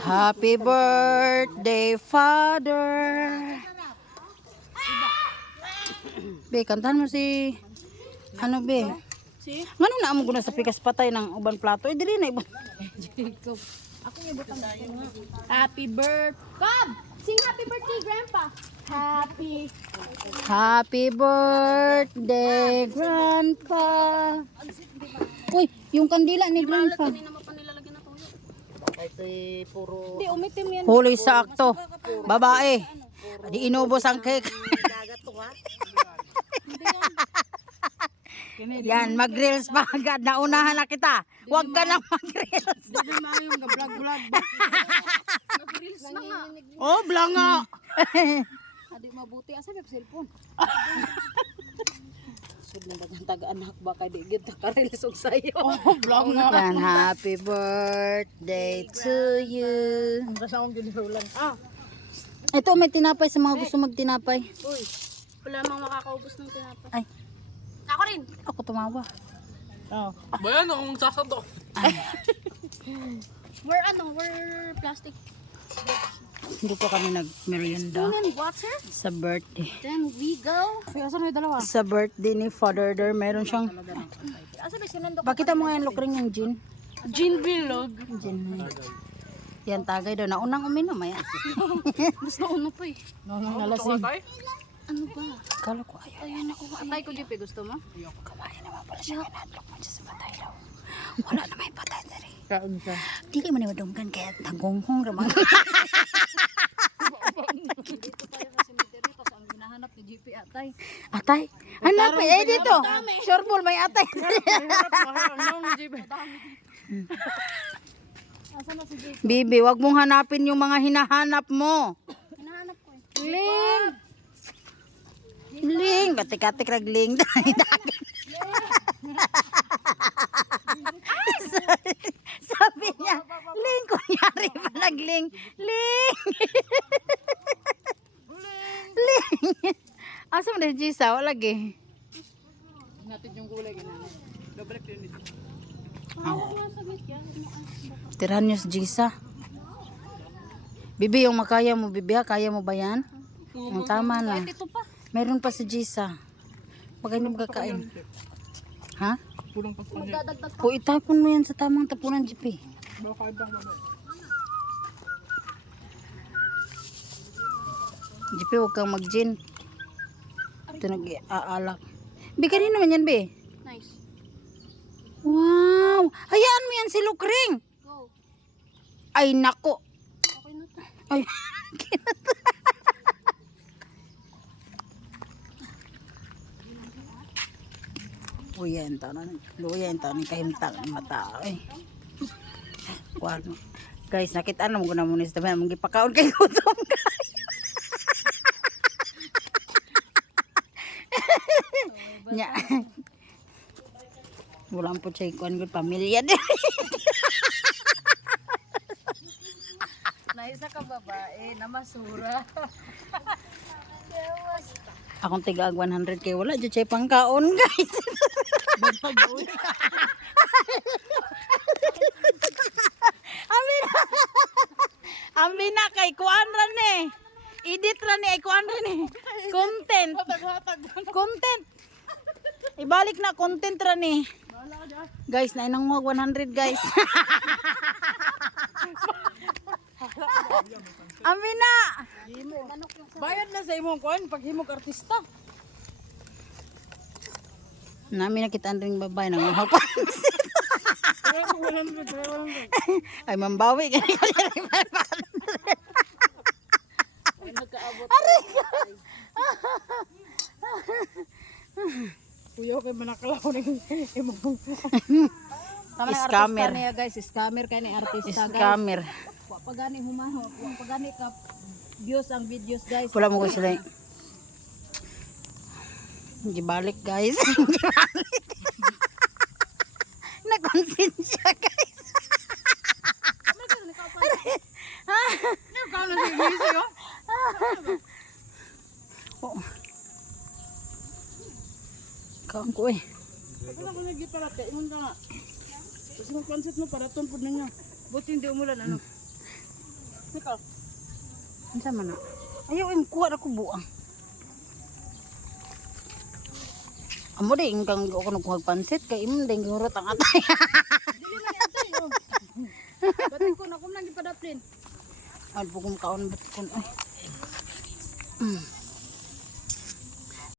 Happy birthday, Father. Be, kantahan mo si ano be? Ngano na amo guna sa pikas patay ng uban plato? Eh dili na ibon. Jacob. Ako yung butang nga. Happy birthday. Cobb! Sing happy birthday, Grandpa. Happy birthday, Grandpa. Uy, yung kandila ni Grandpa. Ito'y puro Hindi, umitim yan. Huli sa akto. Babae. Di inubos ang cake. dagat to ha. Yan, mag-reels pa agad. Naunahan na kita. Huwag ka nang mag-reels. Hindi na yung vlog-vlog. Mag-reels na nga. Oh, blanga. Adi mabuti. Asa may cellphone? Sud na dagang taga-anak ba kay di gyud ka-reels og sayo. Oh, vlog na. Yan, happy birthday to you. Basta akong ginihulan. Ito, may tinapay sa mga gusto magtinapay. Uy, wala mang makakaubos ng tinapay. Ay, Ako rin. ako tumawa. Bayan akong sasato. We're plastic. Hindi po kami nag-merienda Spoon and water. sa birthday. Then we go. Asa na yung dalawa? Sa birthday ni Father there, meron siyang... Asa may sinando ko? Pakita mo ngayon, Lukring, yung gin. Gin bilog. Gin. Yan, tagay daw. Naunang uminom, ayan. Mas nauna pa eh. Nalasing. Ano ba? Kala ko, ayaw. Ayan ako. Atay ko, JP. Gusto mo? Kawayan naman pala siya. Kanatlok mo siya sa patay daw. Wala na may patay na rin. Kaon sa. Dili mo na madunggan kaya tagonghong ramang. Dito tayo sa cemetery. Tapos ang hinahanap ni JP atay. Atay? Hanap eh dito. Sureball may atay. Asa na si JP? Bibi, wag mong hanapin yung mga hinahanap mo. Hinahanap ko eh. Ling! Ling! Katik-katik ragling. Sabi niya, Ling, kunyari pa nagling. Ling! Ling! Asa mo na Gisa? Wala lagi. Natin yung gulay ginana. Double din dito. Tirahan niyo si Gisa. Bibi, yung makaya mo, Bibi ha? Kaya mo ba yan? Ang tama na. Ito pa. Meron pa si Gisa. Pag hindi magkakain. Ha? Kulang pa kanya. Dadagdag pa. O itapon mo yan sa tamang tapunan, GP. Baka ibang ano. GP, huwag kang mag-gin. Ito nag-aalak. Bi, kanino naman yan, Bi? Nice. Wow! Hayaan mo yan si Lukring! Go. Ay, nako! Okay na to. Ay, Luya yung taon ng kahimtang ng mata. Ay. Kuwano. Guys, nakita na mo na muna sa tabi. Mong ipakaon kay gutom, guys. Nya. Wala po siya ikuan ko pamilya din. Naisa ka babae na masura. Akong tigaag 100k. Wala dyan siya pangkaon, guys. Ambi na kay kuan ra ni. Edit ra ni ay kuan ra ni. Content. Content. Ibalik na content ra ni. Guys, na inang 100 guys. Ambi na. Bayad na sa imong kuan pag himog artista. Nami nakita ring babay nang muha pa. Ay mambawi gani ko ni Nagkaabot. Kuya kay manakalaw ning imong. Scammer. Niya guys, scammer kay ni artista guys. Scammer. Wa pa gani humaho, wa pa gani ka views ang videos guys. Wala mo ko sila. Gibalik guys. Gibalik. Nagkonsensya guys. Kano si Luis yo? Oh. Kaon ko eh. Ako na ko nagitara kay imong ka. Kasi mo pansit mo para tumpod na niya. Buti hindi umulan ano. Ikaw. Unsa man na? Ayaw im kuha na ko buang. Amo di ingkang ko nagkuhag pansit kay imong ding gurot ang atay. Pati ko na kung nang ipadaplin. Ad bugom kaon ba't kun ay.